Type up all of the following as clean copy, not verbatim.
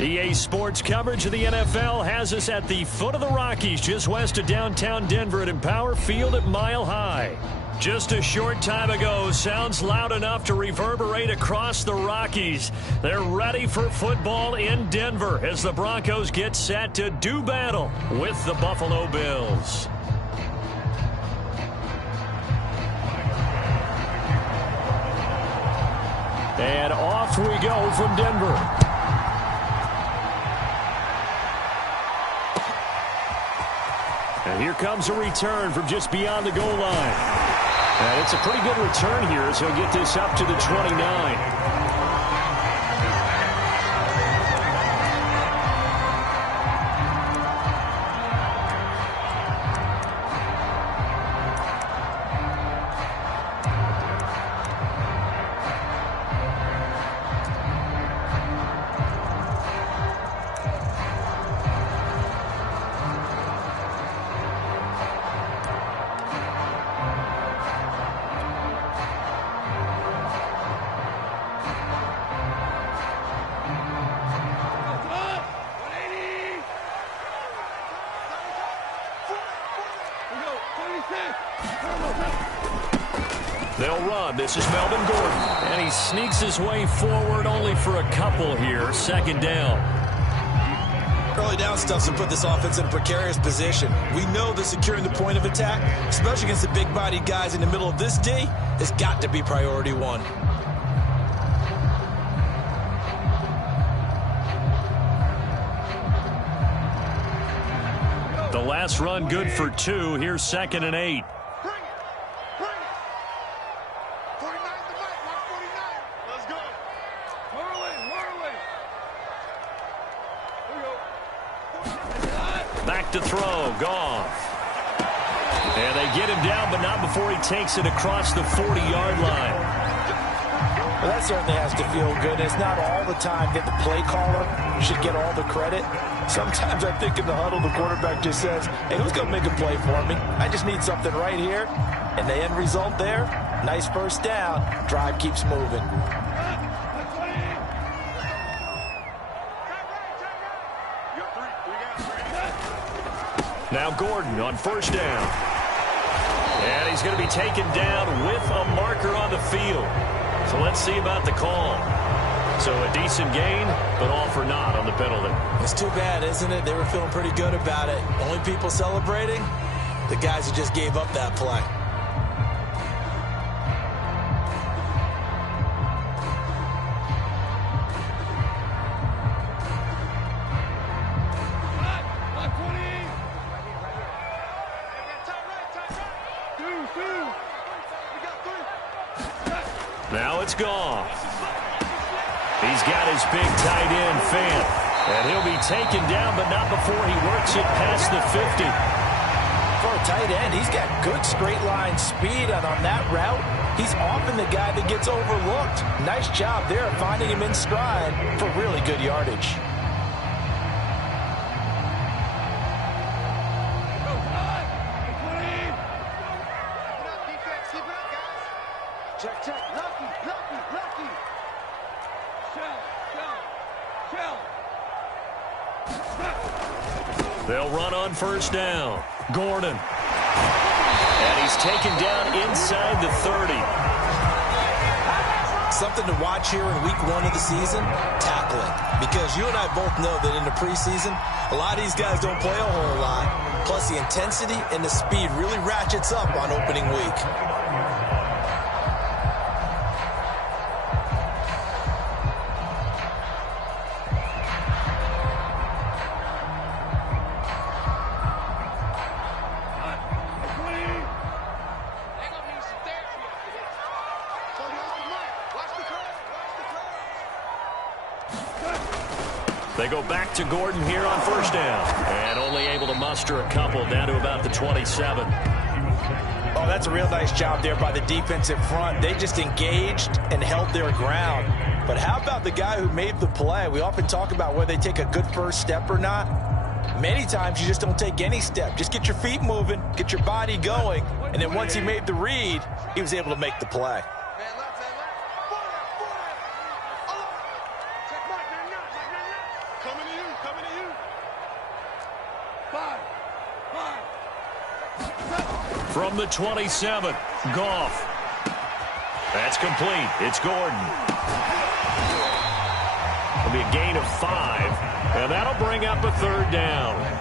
EA Sports coverage of the NFL has us at the foot of the Rockies, just west of downtown Denver at Empower Field at Mile High. Just a short time ago, sounds loud enough to reverberate across the Rockies. They're ready for football in Denver as the Broncos get set to do battle with the Buffalo Bills. And off we go from Denver. And here comes a return from just beyond the goal line. And it's a pretty good return here as he'll get this up to the 29. They'll run. This is Melvin Gordon. And he sneaks his way forward only for a couple here. Second down. Early down stuff to put this offense in a precarious position. We know that securing the point of attack, especially against the big-bodied guys in the middle of this D, has got to be priority one. The last run good for 2. Here's 2nd and 8. Back to throw. Goff. And they get him down, but not before he takes it across the 40-yard line. Well, that certainly has to feel good. It's not all the time that the play caller should get all the credit. Sometimes I think in the huddle, the quarterback just says, hey, who's going to make a play for me? I just need something right here. And the end result there, nice first down. Drive keeps moving. Now Gordon on first down. And he's going to be taken down with a marker on the field. So let's see about the call. So a decent gain, but all for naught on the penalty. It's too bad, isn't it? They were feeling pretty good about it. Only people celebrating, the guys who just gave up that play. Now it's Goff. He's got his big tight end, Fant. And he'll be taken down, but not before he works it past the 50. For a tight end, he's got good straight line speed, and on that route, he's often the guy that gets overlooked. Nice job there of finding him in stride for really good yardage. They'll run on first down. Gordon. And he's taken down inside the 30. Something to watch here in week 1 of the season, tackling. Because you and I both know that in the preseason, a lot of these guys don't play a whole lot. Plus the intensity and the speed really ratchets up on opening week. They go back to Gordon here on first down. And only able to muster a couple down to about the 27. Oh, that's a real nice job there by the defensive front. They just engaged and held their ground. But how about the guy who made the play? We often talk about whether they take a good first step or not. Many times you just don't take any step. Just get your feet moving, get your body going, and then once he made the read, he was able to make the play. From the 27, Goff. That's complete. It's Gordon. It'll be a gain of 5, and that'll bring up a 3rd down.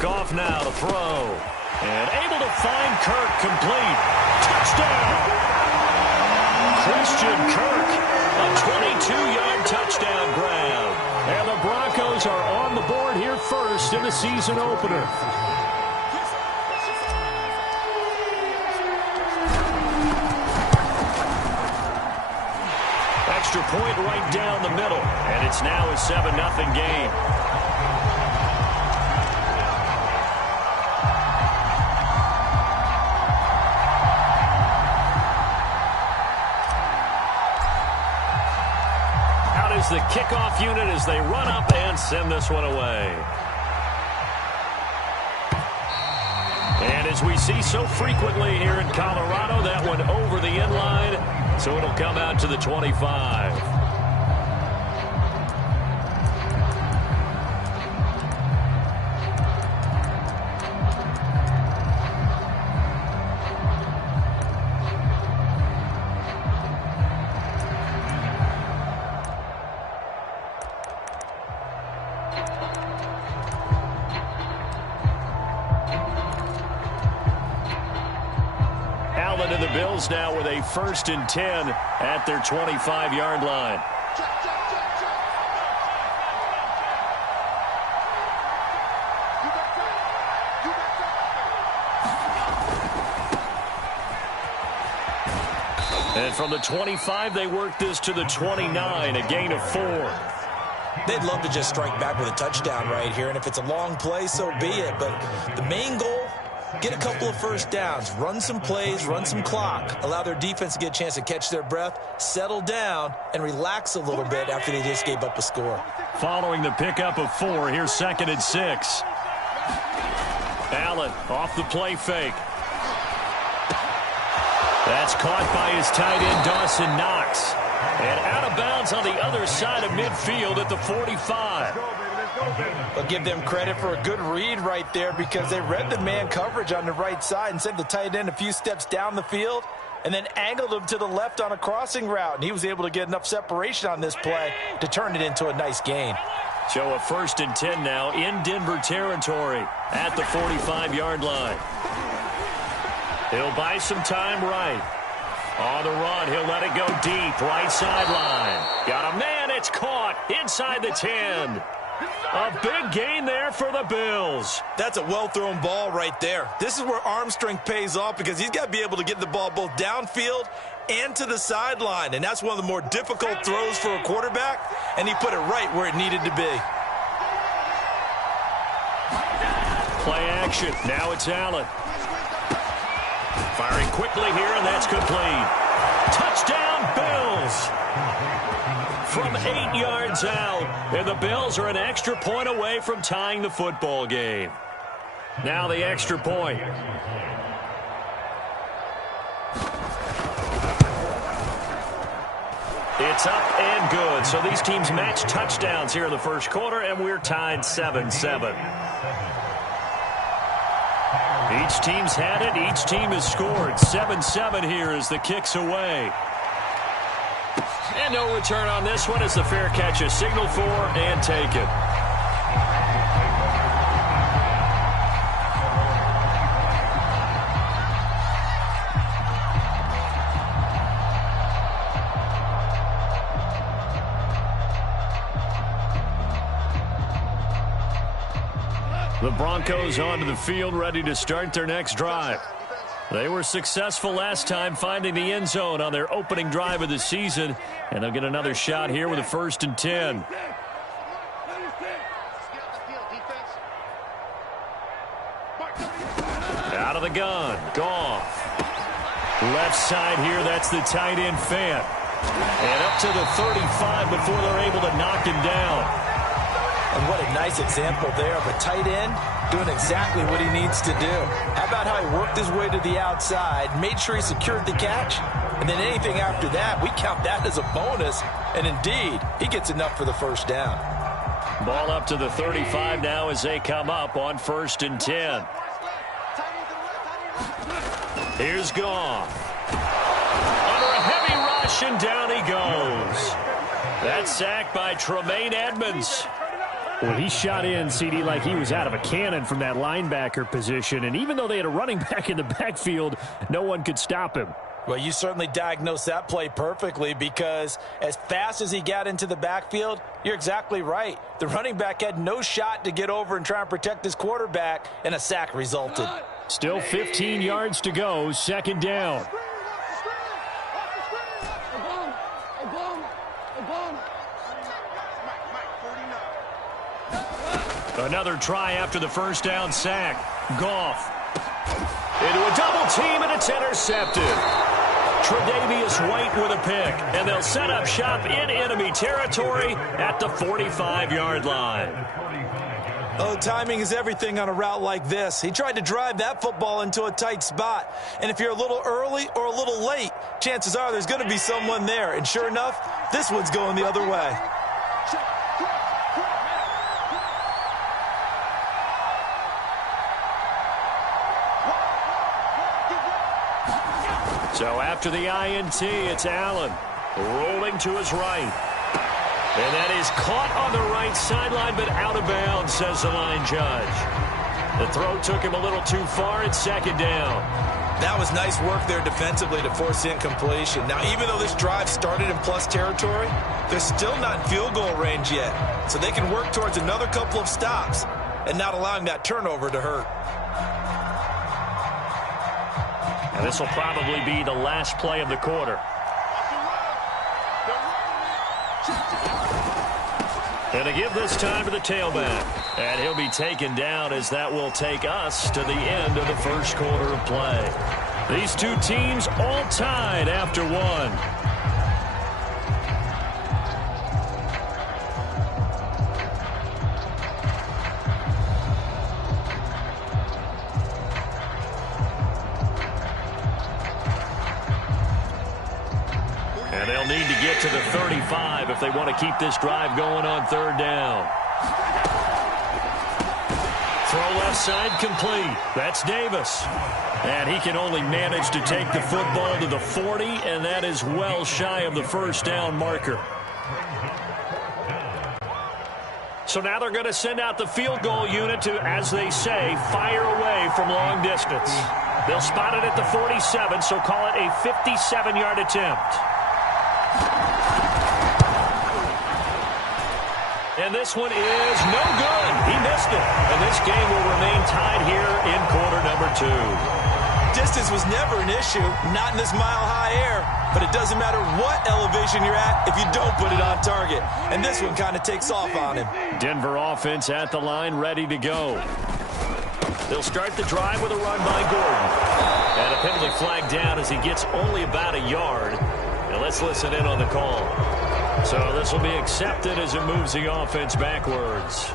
Goff now to throw. And able to find Kirk complete. Touchdown! Christian Kirk, a 22-yard touchdown grab. And the Broncos are on the board here first in the season opener. Extra point right down the middle. And it's now a 7-0 game. The kickoff unit as they run up and send this one away. And as we see so frequently here in Colorado, that one over the end line, so it'll come out to the 25. And the Bills now with a 1st and 10 at their 25-yard line. And from the 25, they work this to the 29, a gain of 4. They'd love to just strike back with a touchdown right here, and if it's a long play, so be it. But the main goal, get a couple of first downs, run some plays, run some clock, allow their defense to get a chance to catch their breath, settle down, and relax a little bit after they just gave up a score. Following the pickup of 4, here's 2nd and 6. Allen off the play fake. That's caught by his tight end, Dawson Knox. And out of bounds on the other side of midfield at the 45. But give them credit for a good read right there because they read the man coverage on the right side and sent the tight end a few steps down the field and then angled him to the left on a crossing route. And he was able to get enough separation on this play to turn it into a nice gain. So a 1st and 10 now in Denver territory at the 45-yard line. He'll buy some time right. On the run, he'll let it go deep, right sideline. Got a man, it's caught inside the 10. A big gain there for the Bills. That's a well-thrown ball right there. This is where arm strength pays off because he's got to be able to get the ball both downfield and to the sideline. And that's one of the more difficult throws for a quarterback, and he put it right where it needed to be. Play action. Now it's Allen. Firing quickly here, and that's complete. Touchdown, Bills! From 8 yards out, and the Bills are an extra point away from tying the football game. Now the extra point. It's up and good. So these teams match touchdowns here in the first quarter, and we're tied 7-7. Each team's had it. Each team has scored. 7-7 here as the kick's away. And no return on this one as the fair catch is signaled for and taken. The Broncos onto the field, ready to start their next drive. They were successful last time finding the end zone on their opening drive of the season, and they'll get another shot here with a 1st and 10. Out of the gun, Goff. Left side here, that's the tight end Fant. And up to the 35 before they're able to knock him down. And what a nice example there of a tight end doing exactly what he needs to do. How about how he worked his way to the outside, made sure he secured the catch, and then anything after that, we count that as a bonus. And indeed, he gets enough for the first down. Ball up to the 35 now as they come up on 1st and 10. Here's Goff. Under a heavy rush, and down he goes. That's sacked by Tremaine Edmonds. Well, he shot in, CD, like he was out of a cannon from that linebacker position. And even though they had a running back in the backfield, no one could stop him. Well, you certainly diagnosed that play perfectly, because as fast as he got into the backfield, you're exactly right. The running back had no shot to get over and try and protect his quarterback, and a sack resulted. Still 15 yards to go, 2nd down. Another try after the first down sack. Goff into a double team, and it's intercepted. Tre'Davious White with a pick, and they'll set up shop in enemy territory at the 45-yard line. Oh, timing is everything on a route like this. He tried to drive that football into a tight spot. And if you're a little early or a little late, chances are there's going to be someone there. And sure enough, this one's going the other way. So after the INT, it's Allen rolling to his right. And that is caught on the right sideline, but out of bounds, says the line judge. The throw took him a little too far. It's 2nd down. That was nice work there defensively to force incompletion. Now, even though this drive started in plus territory, they're still not in field goal range yet. So they can work towards another couple of stops and not allowing that turnover to hurt. And this will probably be the last play of the quarter. And to give this time to the tailback. And he'll be taken down, as that will take us to the end of the first quarter of play. These two teams all tied after one. And they'll need to get to the 35 if they want to keep this drive going on 3rd down. Throw left side complete. That's Davis. And he can only manage to take the football to the 40, and that is well shy of the first down marker. So now they're going to send out the field goal unit to, as they say, fire away from long distance. They'll spot it at the 47, so call it a 57-yard attempt. And this one is no good. He missed it. And this game will remain tied here in quarter number 2. Distance was never an issue, not in this mile-high air. But it doesn't matter what elevation you're at if you don't put it on target. And this one kind of takes off on him. Denver offense at the line, ready to go. They'll start the drive with a run by Gordon. And a penalty flag down as he gets only about a yard. Now let's listen in on the call. So this will be accepted as it moves the offense backwards.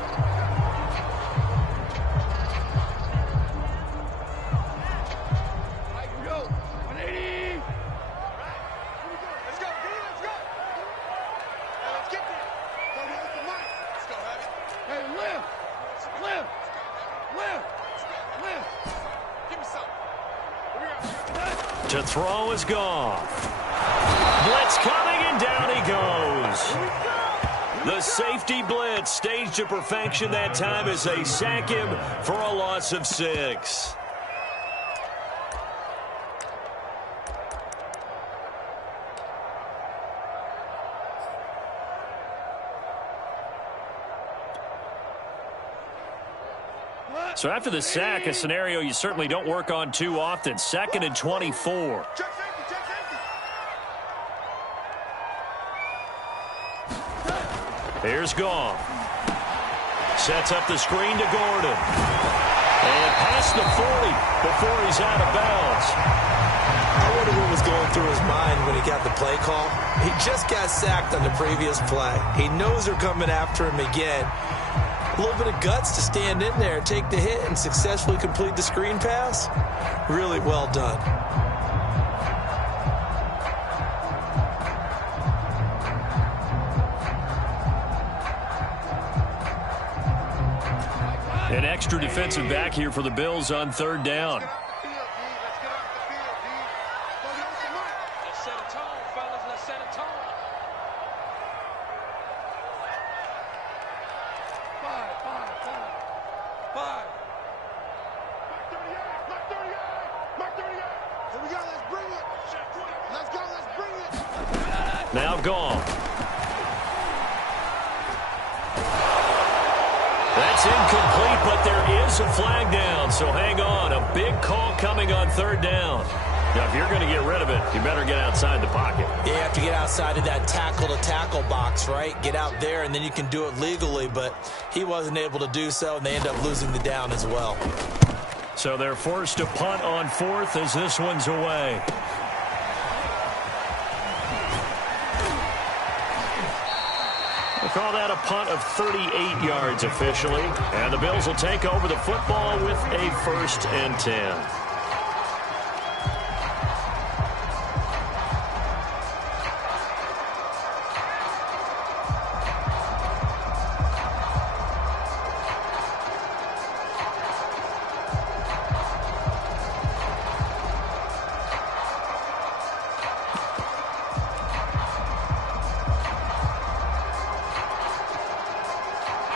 To throw is Goff. Blitz coming, and down he goes. The safety blitz staged to perfection that time as they sack him for a loss of 6. So after the sack, a scenario you certainly don't work on too often. 2nd and 24. Here's Goff. Sets up the screen to Gordon. And past the 40 before he's out of bounds. I wonder what was going through his mind when he got the play call. He just got sacked on the previous play. He knows they're coming after him again. A little bit of guts to stand in there, take the hit, and successfully complete the screen pass. Really well done. An extra defensive back here for the Bills on third down. Now gone. That's incomplete, but there is a flag down, so hang on. A big call coming on third down. Now, if you're going to get rid of it, you better get outside the pocket. You have to get outside of that tackle-to-tackle box, right? Get out there, and then you can do it legally, but he wasn't able to do so, and they end up losing the down as well. So they're forced to punt on fourth as this one's away. We'll call that a punt of 38 yards officially. And the Bills will take over the football with a 1st and 10.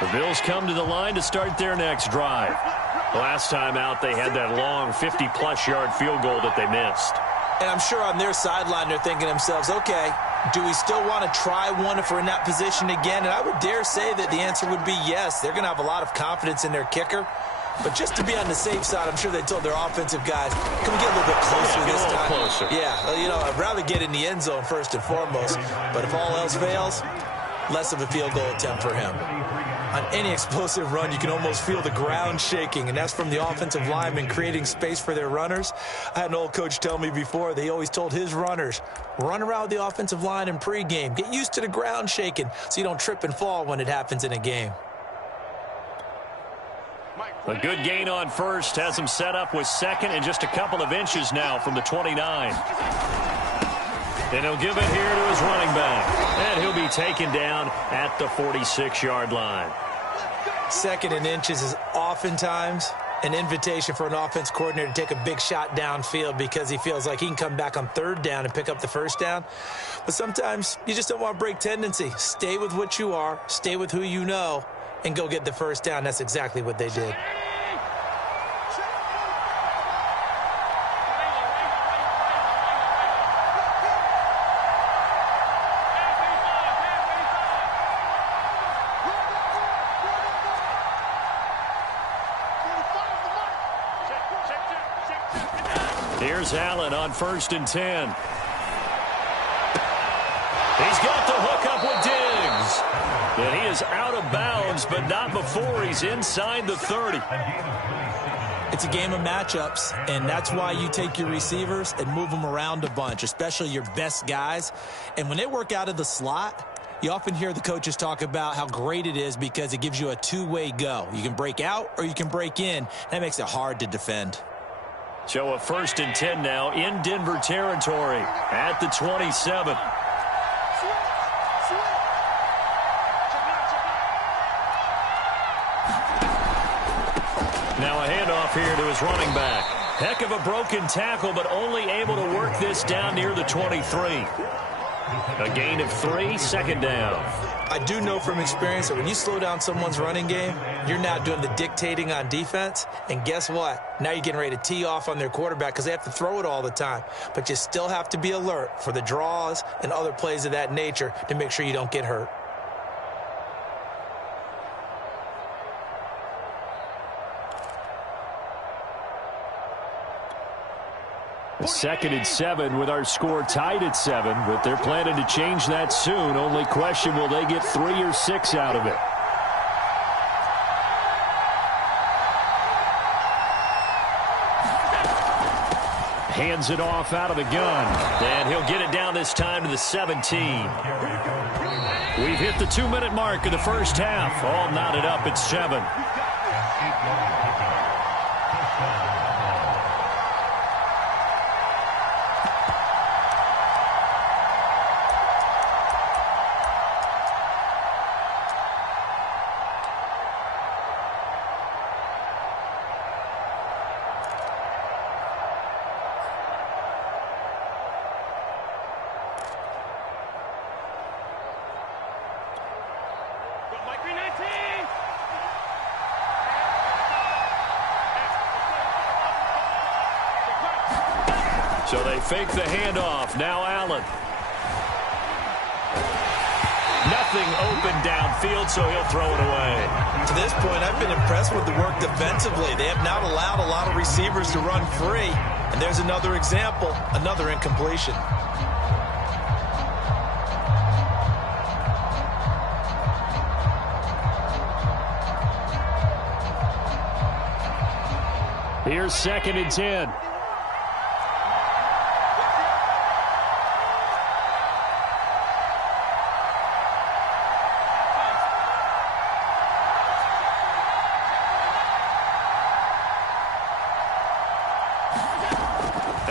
The Bills come to the line to start their next drive. Last time out, they had that long 50-plus yard field goal that they missed. And I'm sure on their sideline, they're thinking to themselves, okay, do we still want to try one if we're in that position again? And I would dare say that the answer would be yes. They're going to have a lot of confidence in their kicker. But just to be on the safe side, I'm sure they told their offensive guys, can we get a little bit closer this time? Closer. Yeah, you know, I'd rather get in the end zone first and foremost. But if all else fails, less of a field goal attempt for him. On any explosive run, you can almost feel the ground shaking, and that's from the offensive linemen creating space for their runners. I had an old coach tell me before, they always told his runners, run around the offensive line in pregame. Get used to the ground shaking so you don't trip and fall when it happens in a game. A good gain on first has him set up with second and just a couple of inches now from the 29. And he'll give it here to his running back. And he'll be taken down at the 46-yard line. Second and inches is oftentimes an invitation for an offense coordinator to take a big shot downfield because he feels like he can come back on third down and pick up the first down. But sometimes you just don't want to break tendency. Stay with what you are, stay with who you know, and go get the first down. That's exactly what they did. Here's Allen on 1st and 10. He's got the hook up with Diggs. And he is out of bounds, but not before he's inside the 30. It's a game of matchups, and that's why you take your receivers and move them around a bunch, especially your best guys. And when they work out of the slot, you often hear the coaches talk about how great it is because it gives you a two-way go. You can break out or you can break in. That makes it hard to defend. So a 1st and 10 now in Denver territory at the 27. Now a handoff here to his running back. Heck of a broken tackle, but only able to work this down near the 23. A gain of 3, 2nd down. I do know from experience that when you slow down someone's running game, you're now doing the dictating on defense. And guess what? Now you're getting ready to tee off on their quarterback because they have to throw it all the time. But you still have to be alert for the draws and other plays of that nature to make sure you don't get hurt. A 2nd and 7 with our score tied at 7, but they're planning to change that soon. Only question, will they get 3 or 6 out of it? Hands it off out of the gun. And he'll get it down this time to the 17. We've hit the 2-minute mark of the first half. All knotted up at 7. So they fake the handoff. Now Allen. Nothing open downfield, so he'll throw it away. To this point, I've been impressed with the work defensively. They have not allowed a lot of receivers to run free. And there's another example, another incompletion. Here's 2nd and 10.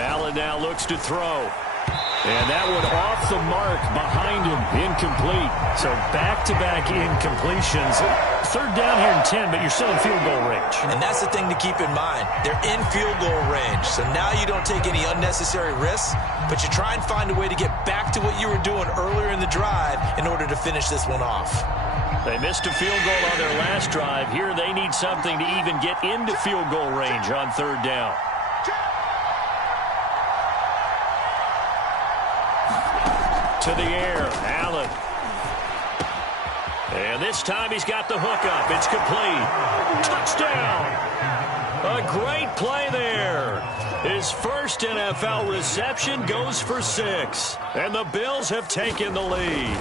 Allen now looks to throw. And that one off the mark behind him. Incomplete. So back-to-back incompletions. 3rd down here and 10, but you're still in field goal range. And that's the thing to keep in mind. They're in field goal range. So now you don't take any unnecessary risks, but you try and find a way to get back to what you were doing earlier in the drive in order to finish this one off. They missed a field goal on their last drive. Here they need something to even get into field goal range on 3rd down. To the air, Allen. And this time he's got the hook up. It's complete. Touchdown! A great play there. His first NFL reception goes for 6. And the Bills have taken the lead.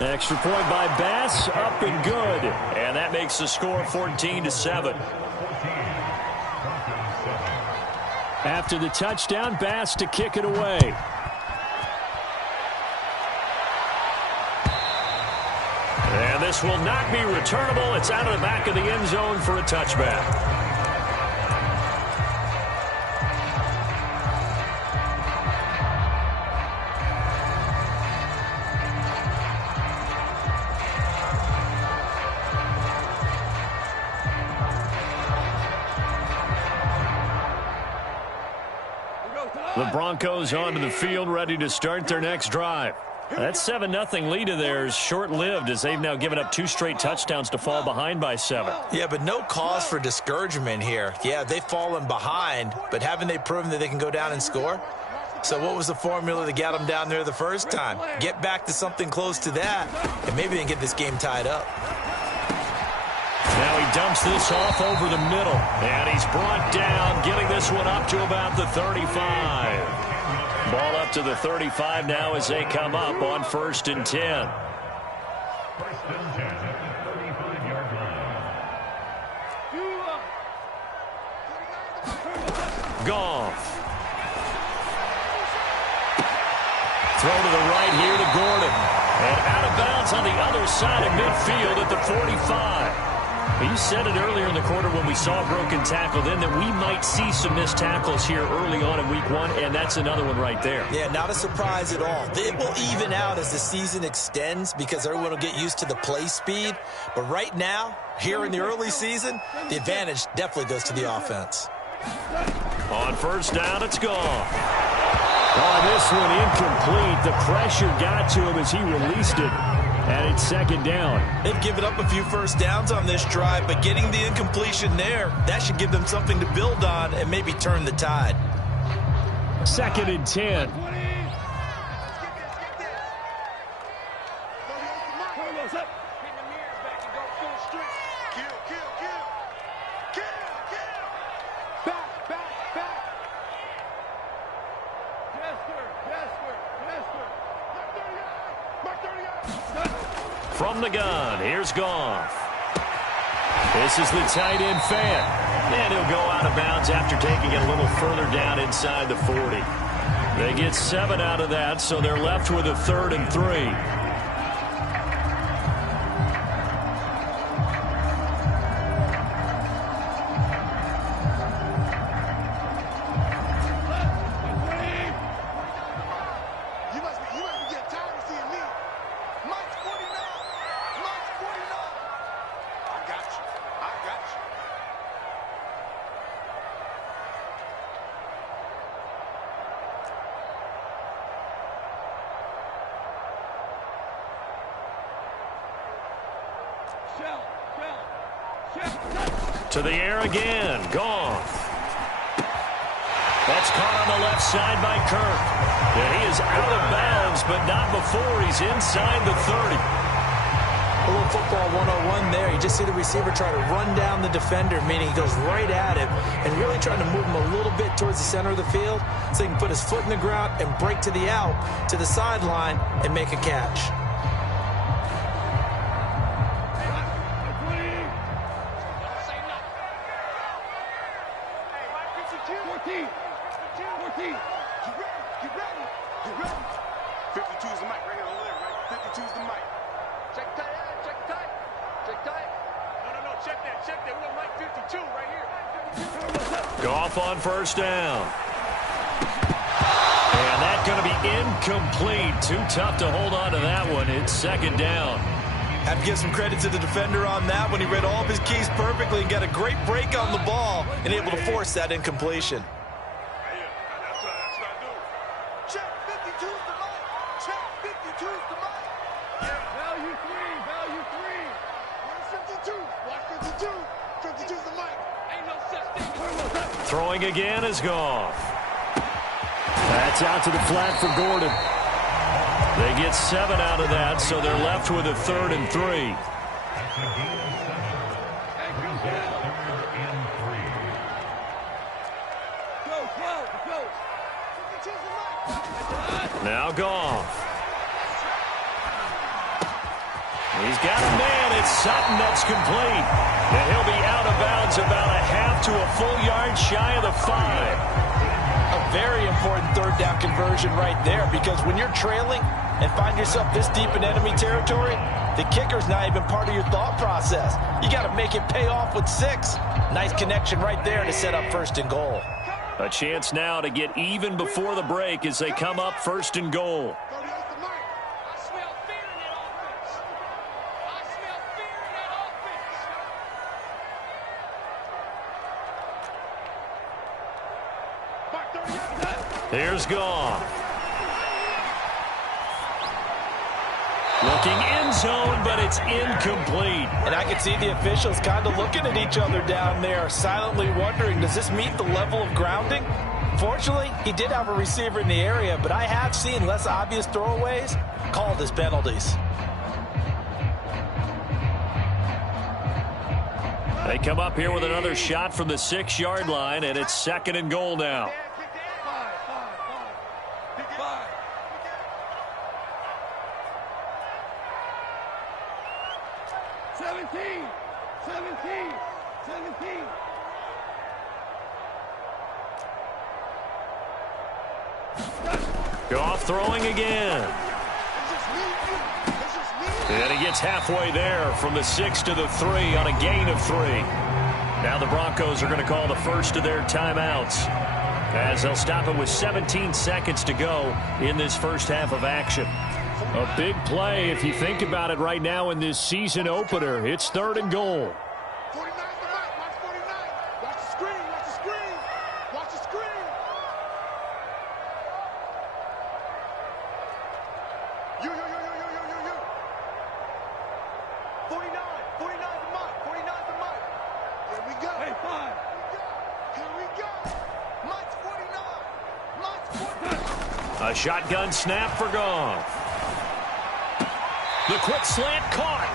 Extra point by Bass, up and good. And that makes the score 14-7. After the touchdown, Bass to kick it away. And this will not be returnable. It's out of the back of the end zone for a touchback. The Broncos onto the field, ready to start their next drive. That 7-0 lead of theirs short-lived as they've now given up 2 straight touchdowns to fall behind by 7. Yeah, but no cause for discouragement here. Yeah, they've fallen behind, but haven't they proven that they can go down and score? So what was the formula that got them down there the first time? Get back to something close to that, and maybe they can get this game tied up. Now he dumps this off over the middle, and he's brought down, getting this one up to about the 35. Ball up to the 35 now as they come up on 1st and 10. 1st and 10 at the 35-yard line. Goff. Throw to the right here to Gordon. And out of bounds on the other side of midfield at the 45. You said it earlier in the quarter when we saw a broken tackle then that we might see some missed tackles here early on in week 1, and that's another one right there. Yeah, not a surprise at all. It will even out as the season extends because everyone will get used to the play speed. But right now, here in the early season, the advantage definitely goes to the offense. On 1st down, it's gone. Oh, this one incomplete. The pressure got to him as he released it. And it's 2nd down. They've given up a few first downs on this drive, but getting the incompletion there, that should give them something to build on and maybe turn the tide. 2nd and 10. From the gun, here's Goff. This is the tight end fan. And he'll go out of bounds after taking it a little further down inside the 40. They get 7 out of that, so they're left with a 3rd and 3. To the air again. Gone. That's caught on the left side by Kirk. And he is out of bounds, but not before he's inside the 30. A little football 101 there. You just see the receiver try to run down the defender, meaning he goes right at him and really trying to move him a little bit towards the center of the field so he can put his foot in the ground and break to the out, to the sideline, and make a catch. Goff on first down. And that's going to be incomplete. Too tough to hold on to that one. It's 2nd down. Have to give some credit to the defender on that one. He read all of his keys perfectly and got a great break on the ball and able to force that incompletion. Check 52's the mic. Check 52's the mic. Value 3. Value 3. Where's 52? Watch 52. 52's the mic. Ain't no such thing. Throwing again is Goff. That's out to the flat for Gordon. They get 7 out of that, so they're left with a 3rd and 3. Now Goff. He's got a man. It's Sutton that's complete. And he'll be out of bounds about a half to a full yard shy of the 5. A very important 3rd down conversion right there, because when you're trailing and find yourself this deep in enemy territory, the kicker's not even part of your thought process. You got to make it pay off with 6. Nice connection right there to set up 1st and goal. A chance now to get even before the break as they come up 1st and goal. Here's Goff. Looking end zone, but it's incomplete. And I can see the officials kind of looking at each other down there, silently wondering, does this meet the level of grounding? Fortunately, he did have a receiver in the area, but I have seen less obvious throwaways called as penalties. They come up here with another shot from the 6-yard line, and it's 2nd and goal now. 17. Goff throwing again. And he gets halfway there from the 6 to the 3 on a gain of 3. Now the Broncos are going to call the first of their timeouts, as they'll stop it with 17 seconds to go in this first half of action. A big play if you think about it right now in this season opener. It's 3rd and goal. 49's the mic. Watch 49. Watch the screen. Watch the screen. Watch the screen. You. 49. 49's the mic. 49's the mic. Here we go. Hey, 5. Here we go. Mike's 49. Mike's 49. A shotgun snap for Goff. The quick slant caught.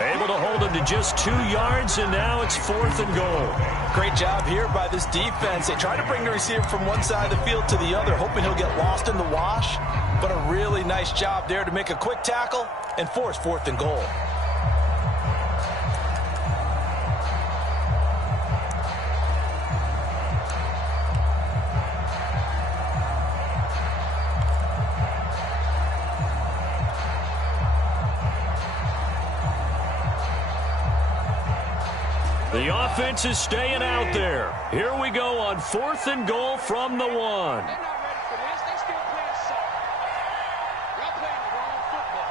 Able to hold him to just 2 yards, and now it's 4th and goal. Great job here by this defense. They try to bring the receiver from one side of the field to the other, hoping he'll get lost in the wash. But a really nice job there to make a quick tackle and force 4th and goal. The offense is staying out there. Here we go on 4th and goal from the 1. They're not ready for this. They still playing soccer. Y'all playing the wrong football.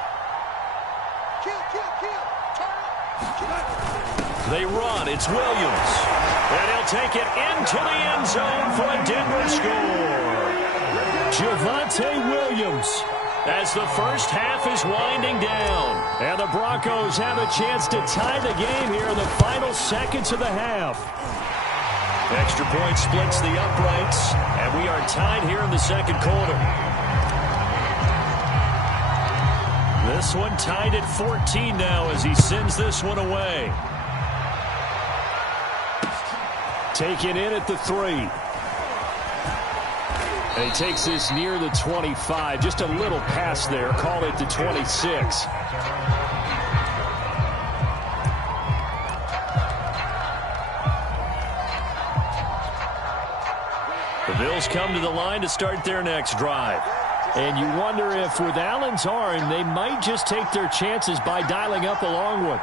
Kill. Turn up. They run. It's Williams. And he'll take it into the end zone for a Denver score. Javonte Williams, as the first half is winding down. And the Broncos have a chance to tie the game here in the final seconds of the half. Extra point splits the uprights, and we are tied here in the second quarter. This one tied at 14 now as he sends this one away. Taken in at the 3. And he takes this near the 25. Just a little pass there. Call it the 26. The Bills come to the line to start their next drive. And you wonder if with Allen's arm, they might just take their chances by dialing up a long one.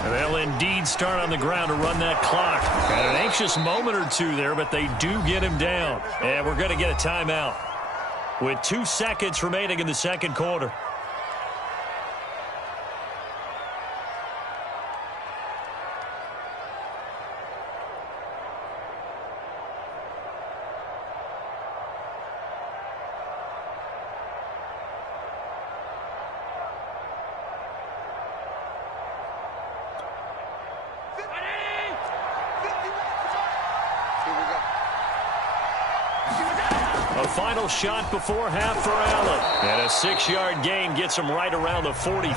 And they'll indeed start on the ground to run that clock. Got an anxious moment or two there, but they do get him down. And we're going to get a timeout with 2 seconds remaining in the second quarter. A final shot before half for Allen. And a 6-yard gain gets him right around the 43.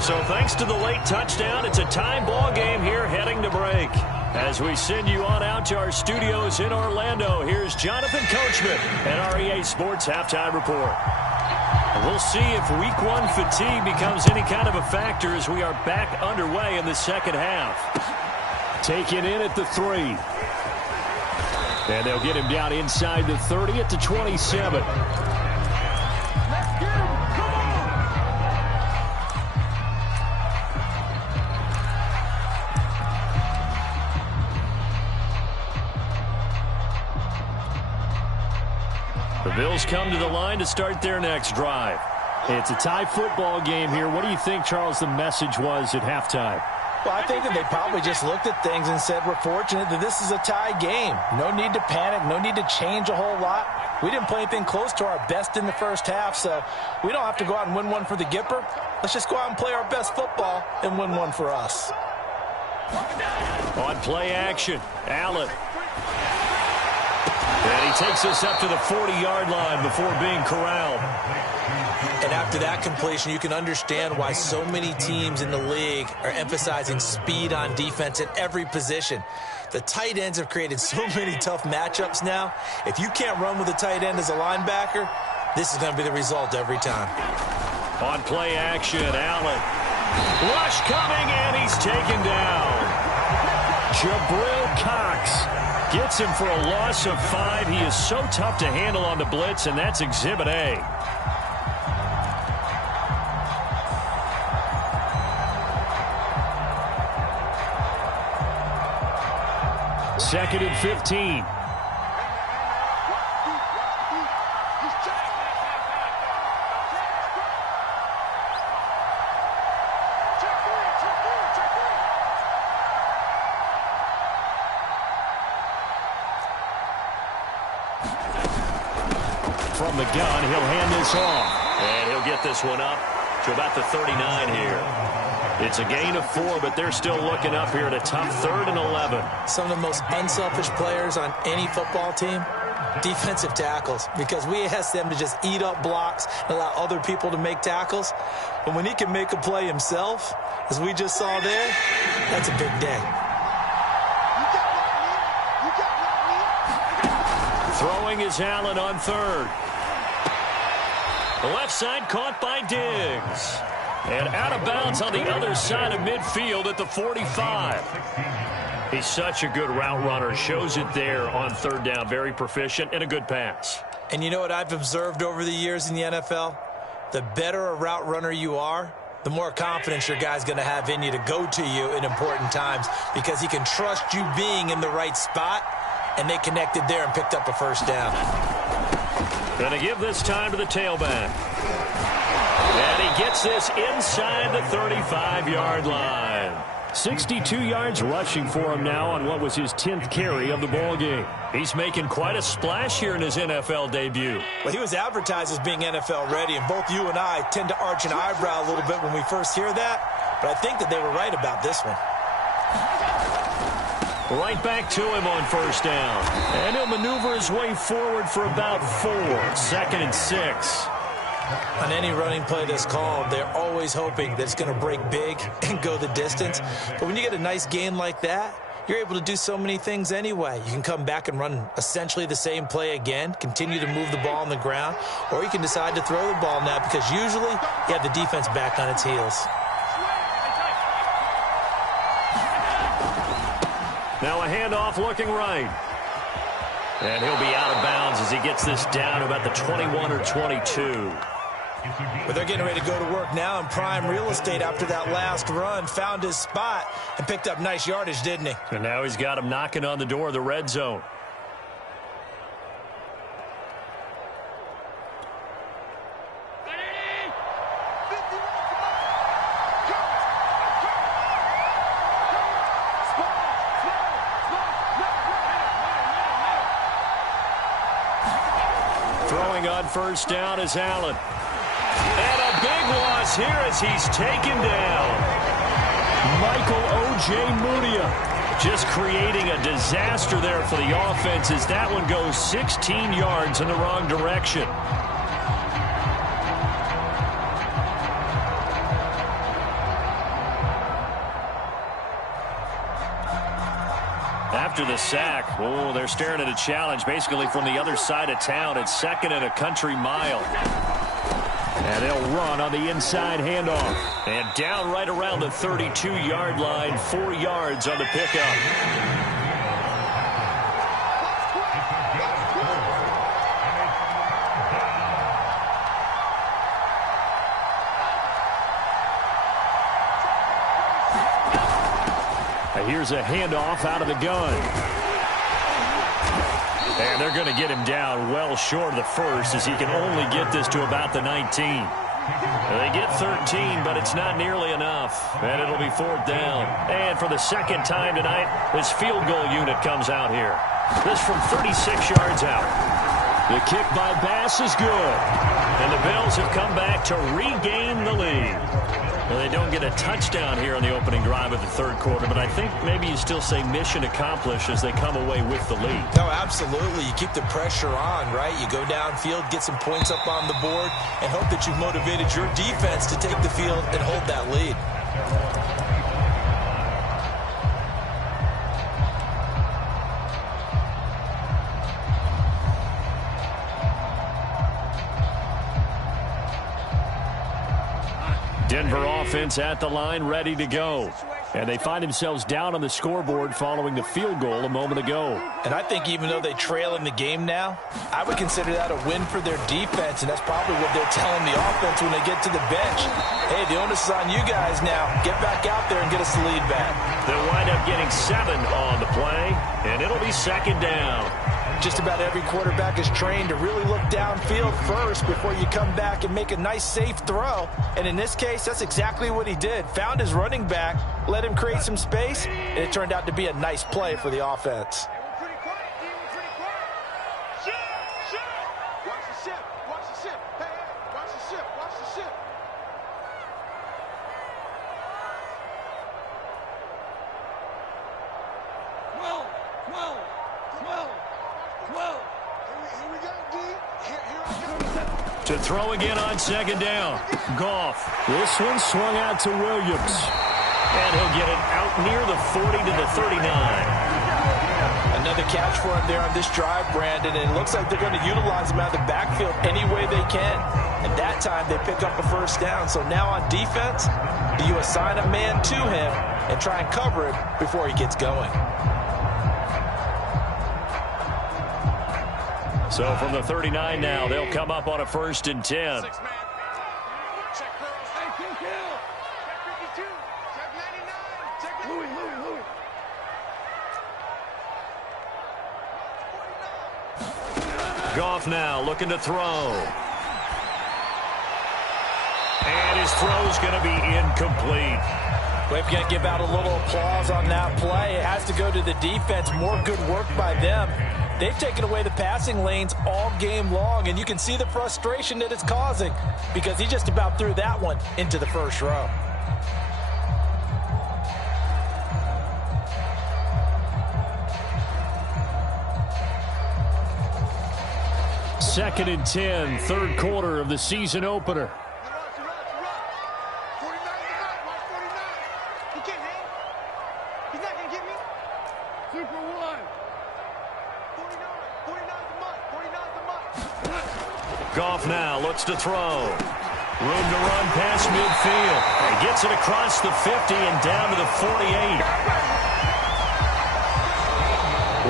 So thanks to the late touchdown, it's a tie ball game here heading to break. As we send you on out to our studios in Orlando, here's Jonathan Coachman and our EA Sports Halftime Report. We'll see if Week 1 fatigue becomes any kind of a factor as we are back underway in the second half. Taken in at the 3. And they'll get him down inside the 30 at the 27. Let's get him. Come on. The Bills come to the line to start their next drive. It's a tie football game here. What do you think, Charles, the message was at halftime? Well, I think that they probably just looked at things and said, we're fortunate that this is a tie game. No need to panic, no need to change a whole lot. We didn't play anything close to our best in the first half, so we don't have to go out and win one for the Gipper. Let's just go out and play our best football and win one for us. On play action, Allen. And he takes us up to the 40-yard line before being corralled. And after that completion, you can understand why so many teams in the league are emphasizing speed on defense at every position. The tight ends have created so many tough matchups now. If you can't run with a tight end as a linebacker, this is going to be the result every time. On play action, Allen. Rush coming, and he's taken down. Jabril Cox gets him for a loss of 5. He is so tough to handle on the blitz, and that's Exhibit A. Second and 15. From the gun, he'll hand this off. And he'll get this one up to about the 39 here. It's a gain of 4, but they're still looking up here at a tough 3rd and 11. Some of the most unselfish players on any football team, defensive tackles, because we ask them to just eat up blocks and allow other people to make tackles. But when he can make a play himself, as we just saw there, that's a big day. Throwing is Allen on 3rd. The left side caught by Diggs. And out of bounds on the other side of midfield at the 45. He's such a good route runner. Shows it there on third down. Very proficient and a good pass. And you know what I've observed over the years in the NFL? The better a route runner you are, the more confidence your guy's going to have in you to go to you in important times because he can trust you being in the right spot, and they connected there and picked up a first down. Going to give this time to the tailback. And he gets this inside the 35-yard line. 62 yards rushing for him now on what was his 10th carry of the ball game. He's making quite a splash here in his NFL debut. Well, he was advertised as being NFL ready, and both you and I tend to arch an eyebrow a little bit when we first hear that, but I think that they were right about this one. Right back to him on first down. And he'll maneuver his way forward for about 4. 2nd and 6. On any running play that's called, they're always hoping that it's going to break big and go the distance. But when you get a nice gain like that, you're able to do so many things anyway. You can come back and run essentially the same play again, continue to move the ball on the ground, or you can decide to throw the ball now because usually you have the defense back on its heels. Now a handoff looking right. And he'll be out of bounds as he gets this down to about the 21 or 22. But they're getting ready to go to work now in prime real estate after that last run. Found his spot and picked up nice yardage, didn't he? And now he's got him knocking on the door of the red zone. Throwing on first down is Allen. And a big loss here as he's taken down. Michael O.J. Mudia just creating a disaster there for the offense as that one goes 16 yards in the wrong direction. After the sack, oh, they're staring at a challenge basically from the other side of town. It's 2nd and a country mile. And they'll run on the inside handoff. And down right around the 32-yard line, 4 yards on the pickup. Here's a handoff out of the gun. And they're going to get him down well short of the first as he can only get this to about the 19. They get 13, but it's not nearly enough. And it'll be 4th down. And for the second time tonight, this field goal unit comes out here. This from 36 yards out. The kick by Bass is good. And the Bills have come back to regain the lead. Well, they don't get a touchdown here on the opening drive of the third quarter, but I think maybe you still say mission accomplished as they come away with the lead. No, absolutely. You keep the pressure on, right? You go downfield, get some points up on the board, and hope that you've motivated your defense to take the field and hold that lead. Denver offense at the line, ready to go. And they find themselves down on the scoreboard following the field goal a moment ago. And I think even though they trail in the game now, I would consider that a win for their defense, and that's probably what they're telling the offense when they get to the bench. Hey, the onus is on you guys now. Get back out there and get us the lead back. They'll wind up getting 7 on the play, and it'll be 2nd down. Just about every quarterback is trained to really look downfield first before you come back and make a nice, safe throw. And in this case, that's exactly what he did. Found his running back, let him create some space, and it turned out to be a nice play for the offense. To throw again on 2nd down. Goff. This one swung out to Williams. And he'll get it out near the 40 to the 39. Another catch for him there on this drive, Brandon, and it looks like they're going to utilize him out of the backfield any way they can. And that time they pick up a first down. So now on defense, you assign a man to him, and and try and cover it before he gets going. So from the 39 now, they'll come up on a 1st and 10. Check girls. Hey, kill. Check 52. Check 99. Check Louis. Goff now looking to throw. And his throw's going to be incomplete. We've got to give out a little applause on that play. It has to go to the defense. More good work by them. They've taken away the passing lanes all game long, and you can see the frustration that it's causing because he just about threw that one into the first row. Second and 10, third quarter of the season opener. Goff now looks to throw. Room to run past midfield. He gets it across the 50 and down to the 48.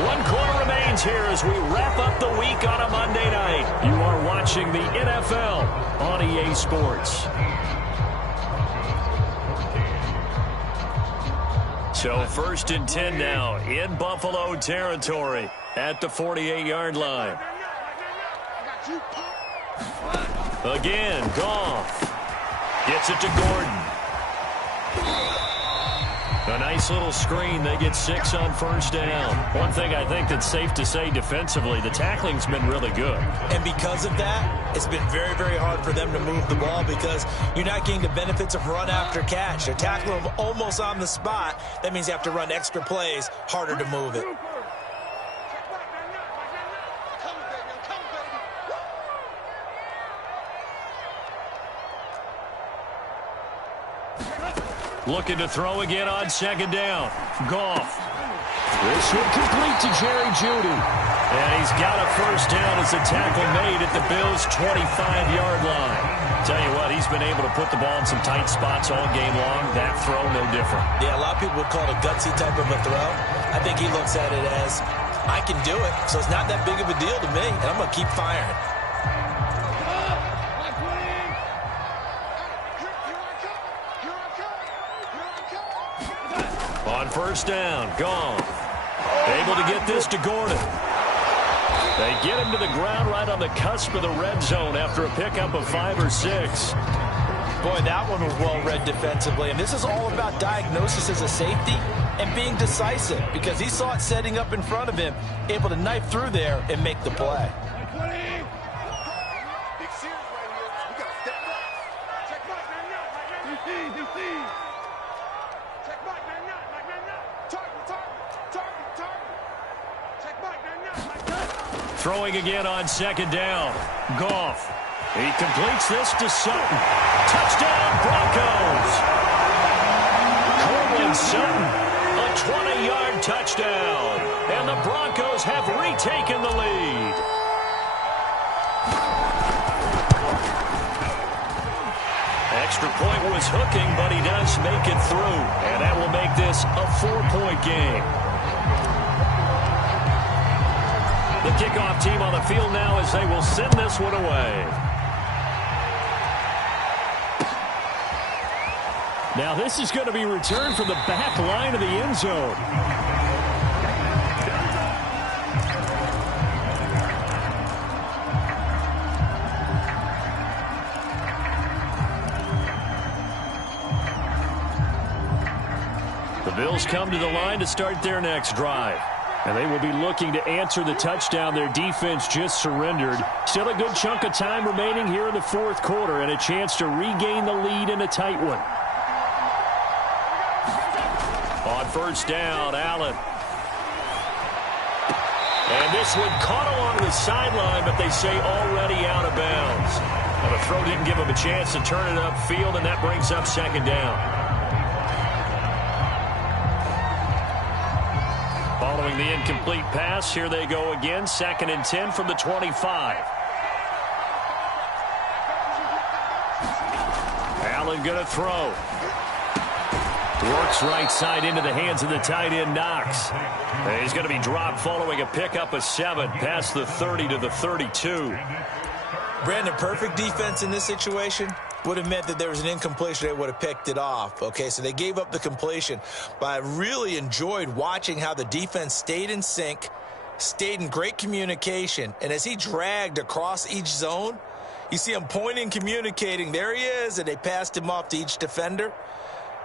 1 quarter remains here as we wrap up the week on a Monday night. You are watching the NFL on EA Sports. So 1st and 10 now in Buffalo territory at the 48-yard line. Again, Goff gets it to Gordon. A nice little screen. They get 6 on 1st down. One thing I think that's safe to say defensively, the tackling's been really good. And because of that, it's been very, very hard for them to move the ball because you're not getting the benefits of run after catch. They're tackling them almost on the spot. That means you have to run extra plays, harder to move it. Looking to throw again on 2nd down. Goff. This one complete to Jerry Jeudy. And he's got a 1st down as the tackle made at the Bills' 25-yard line. Tell you what, he's been able to put the ball in some tight spots all game long. That throw, no different. Yeah, a lot of people would call it a gutsy type of a throw. I think he looks at it as, I can do it, so it's not that big of a deal to me, and I'm going to keep firing. On 1st down, Goff. Able to get this to Gordon. They get him to the ground right on the cusp of the red zone after a pickup of 5 or 6. Boy, that one was well read defensively. And this is all about diagnosis as a safety and being decisive because he saw it setting up in front of him, able to knife through there and make the play. Throwing again on 2nd down. Goff. He completes this to Sutton. Touchdown, Broncos. Courtland Sutton, a 20-yard touchdown. And the Broncos have retaken the lead. Extra point was hooking, but he does make it through. And that will make this a 4-point game. The kickoff team on the field now as they will send this one away. Now this is going to be returned from the back line of the end zone. The Bills come to the line to start their next drive. And they will be looking to answer the touchdown their defense just surrendered. Still a good chunk of time remaining here in the 4th quarter and a chance to regain the lead in a tight one. On 1st down, Allen. And this one caught along the sideline, but they say already out of bounds. Well, the throw didn't give him a chance to turn it upfield, and that brings up 2nd down. Following the incomplete pass, here they go again. 2nd and 10 from the 25. Allen going to throw. Works right side into the hands of the tight end, Knox. And he's going to be dropped following a pickup of 7 past the 30 to the 32. Brandon, perfect defense in this situation would have meant that there was an incompletion. They would have picked it off. Okay, so they gave up the completion. But I really enjoyed watching how the defense stayed in sync, stayed in great communication. And as he dragged across each zone, you see him pointing, communicating. There he is, and they passed him off to each defender.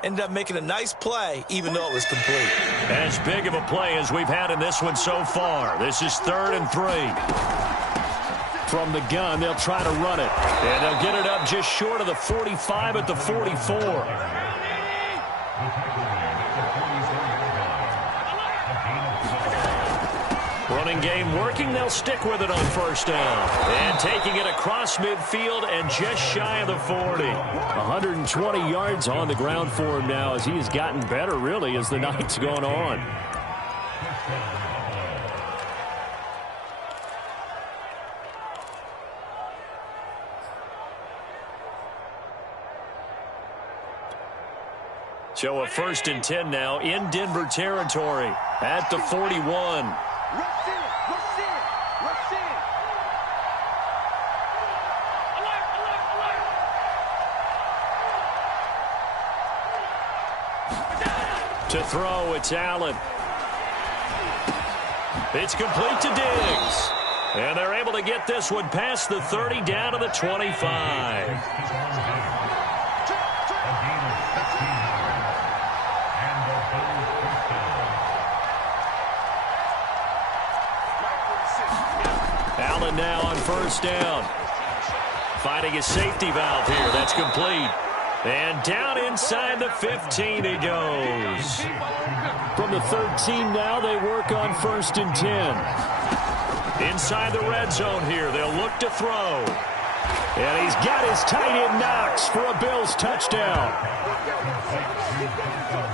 Ended up making a nice play, even though it was complete. As big of a play as we've had in this one so far. This is 3rd and 3. From the gun, they'll try to run it. And they'll get it up just short of the 45 at the 44. Running game working. They'll stick with it on 1st down. And taking it across midfield and just shy of the 40. 120 yards on the ground for him now as he has gotten better, really, as the night's gone on. So a 1st and 10 now in Denver territory at the 41. Rush in, rush in, rush in. Alert, alert, alert. To throw, it's Allen. It's complete to Diggs. And they're able to get this one past the 30 down to the 25. Allen now on 1st down. Finding his safety valve here. That's complete. And down inside the 15 he goes. From the 13 now, they work on 1st and 10. Inside the red zone here, they'll look to throw. And he's got his tight end Knox for a Bills touchdown.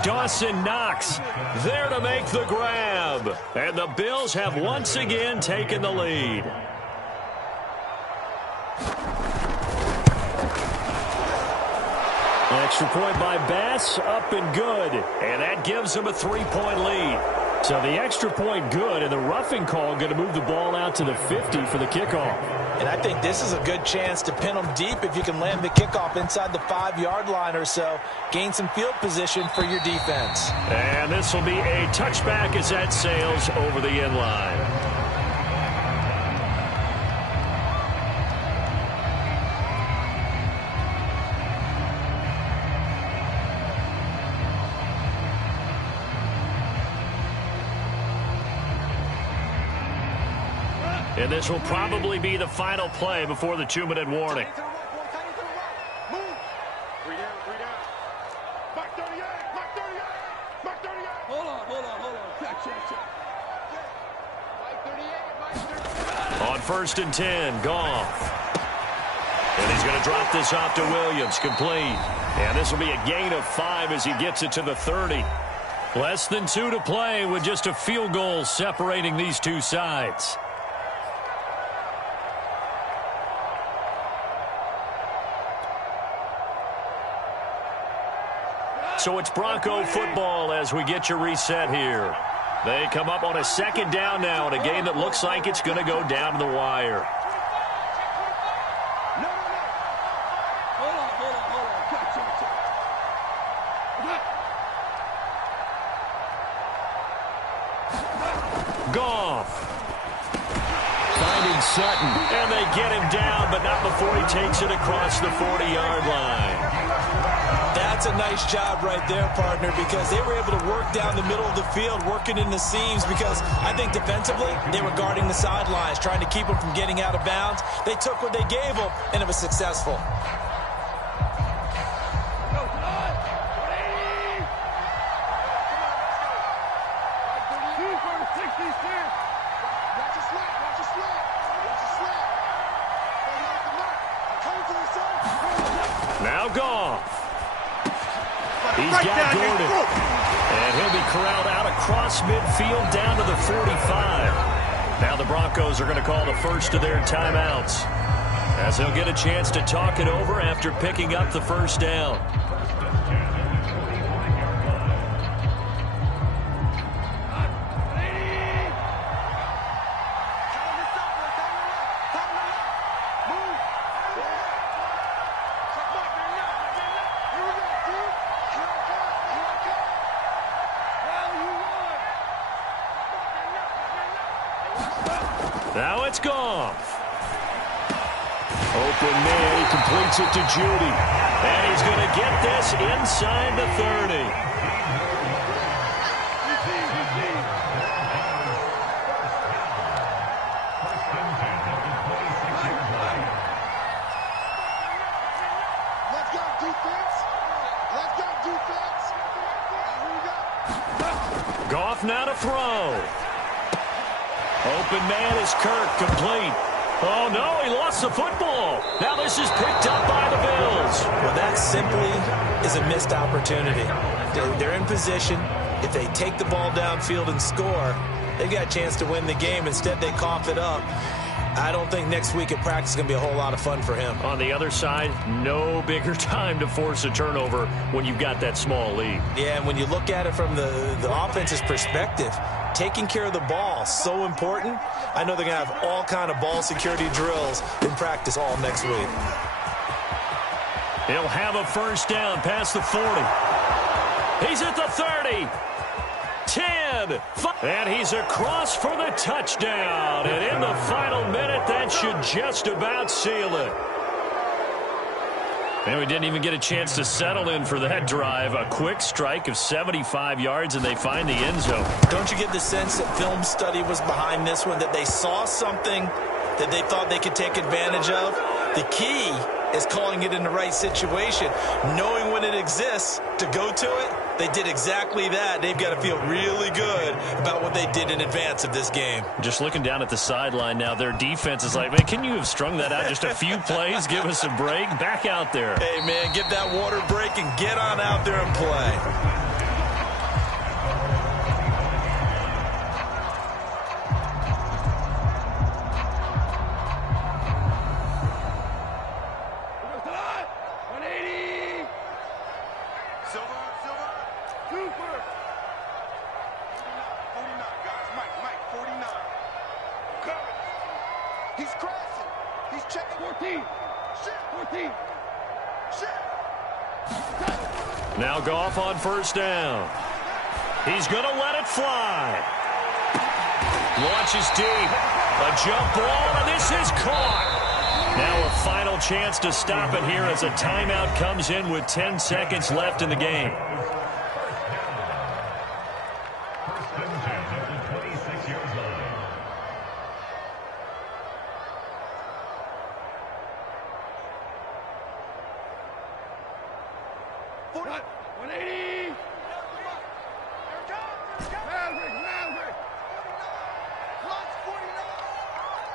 Dawson Knox there to make the grab. And the Bills have once again taken the lead. Extra point by Bass, up and good. And that gives them a 3-point lead. So the extra point good, and the roughing call going to move the ball out to the 50 for the kickoff. And I think this is a good chance to pin them deep if you can land the kickoff inside the 5-yard line or so. Gain some field position for your defense. And this will be a touchback as that sails over the end line. And this will probably be the final play before the 2-minute warning. Move. 3 down, 3 down. Mark 38, Mark 38, Mark 38. Hold on. Check. Mike 38. On 1st and 10, Goff. And he's going to drop this off to Williams, complete. And this will be a gain of 5 as he gets it to the 30. Less than 2 to play with just a field goal separating these two sides. So it's Bronco football as we get you reset here. They come up on a 2nd down now in a game that looks like it's going to go down to the wire. No. Hold on. Check. Goff. Finding Sutton. And they get him down, but not before he takes it across the 40-yard line. That's a nice job right there, partner, because they were able to work down the middle of the field, working in the seams, because I think defensively they were guarding the sidelines, trying to keep them from getting out of bounds. They took what they gave them, and it was successful. Now Goff. He's got Gordon. And he'll be corralled out across midfield down to the 45. Now the Broncos are going to call the first of their timeouts, as they'll get a chance to talk it over after picking up the 1st down. Now it's Goff. Open man, he completes it to Judy. And he's going to get this inside the 30. Goff now to throw. Open man is Kirk, complete. Oh, no, he lost the football. Now this is picked up by the Bills. Well, that simply is a missed opportunity. They're in position. If they take the ball downfield and score, they've got a chance to win the game. Instead, they cough it up. I don't think next week at practice is going to be a whole lot of fun for him. On the other side, no bigger time to force a turnover when you've got that small lead. Yeah, and when you look at it from the offense's perspective, taking care of the ball, so important. I know they're going to have all kind of ball security drills in practice all next week. He'll have a first down past the 40. He's at the 30. 10. And he's across for the touchdown. And in the final minute, that should just about seal it. And we didn't even get a chance to settle in for that drive. A quick strike of 75 yards, and they find the end zone. Don't you get the sense that film study was behind this one, that they saw something that they thought they could take advantage of? The key is calling it in the right situation, knowing when it exists to go to it. They did exactly that. They've got to feel really good about what they did in advance of this game. Just looking down at the sideline now, their defense is like, man, can you have strung that out just a few plays? Give us a break. Back out there. Hey, man, give that water break and get on out there and play. He's crashing. He's checking. 14. Shit. 14. Now Goff on first down. He's going to let it fly. Launches deep. A jump ball, and this is caught. Now a final chance to stop it here as a timeout comes in with 10 seconds left in the game.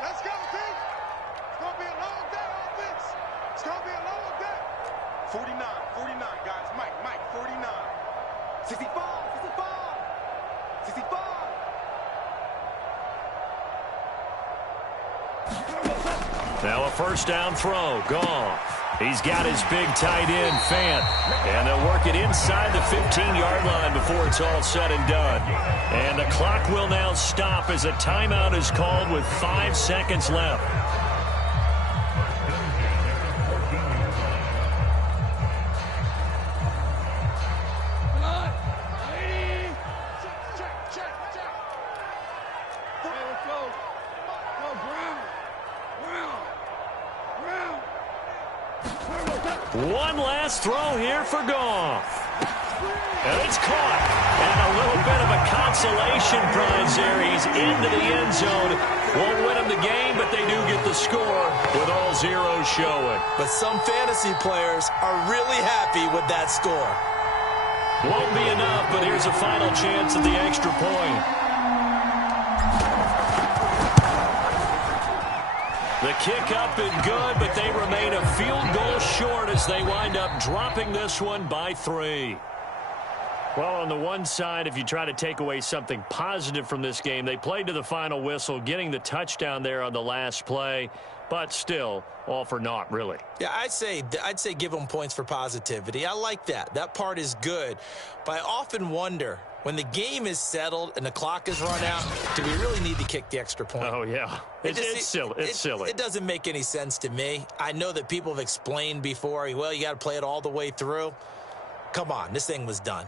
Let's go, team. It's going to be a long day on this. It's going to be a long day. 49, guys. Mike, 49. 65. Now a first down throw. Goff. He's got his big tight end, Fant. And they'll work it inside the 15-yard line before it's all said and done. And the clock will now stop as a timeout is called with 5 seconds left. One last throw here for Goff. And it's caught. And a little bit of a consolation prize there. He's into the end zone. Won't win him the game, but they do get the score with all zeros showing. But some fantasy players are really happy with that score. Won't be enough, but here's a final chance at the extra point. The kick up and good, but they remain a field goal short as they wind up dropping this one by 3. Well, on the one side, if you try to take away something positive from this game, they played to the final whistle, getting the touchdown there on the last play, but still, all for naught, really. Yeah, I'd say give them points for positivity. I like that. That part is good. But I often wonder, when the game is settled and the clock is run out, do we really need to kick the extra point? Oh, yeah. It's silly. It's silly. It doesn't make any sense to me. I know that people have explained before, well, you got to play it all the way through. Come on, this thing was done.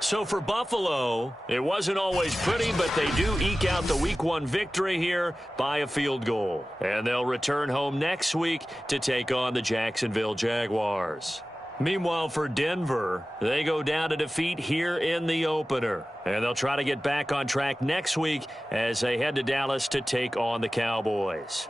So for Buffalo, it wasn't always pretty, but they do eke out the Week 1 victory here by a field goal. And they'll return home next week to take on the Jacksonville Jaguars. Meanwhile, for Denver, they go down to defeat here in the opener. And they'll try to get back on track next week as they head to Dallas to take on the Cowboys.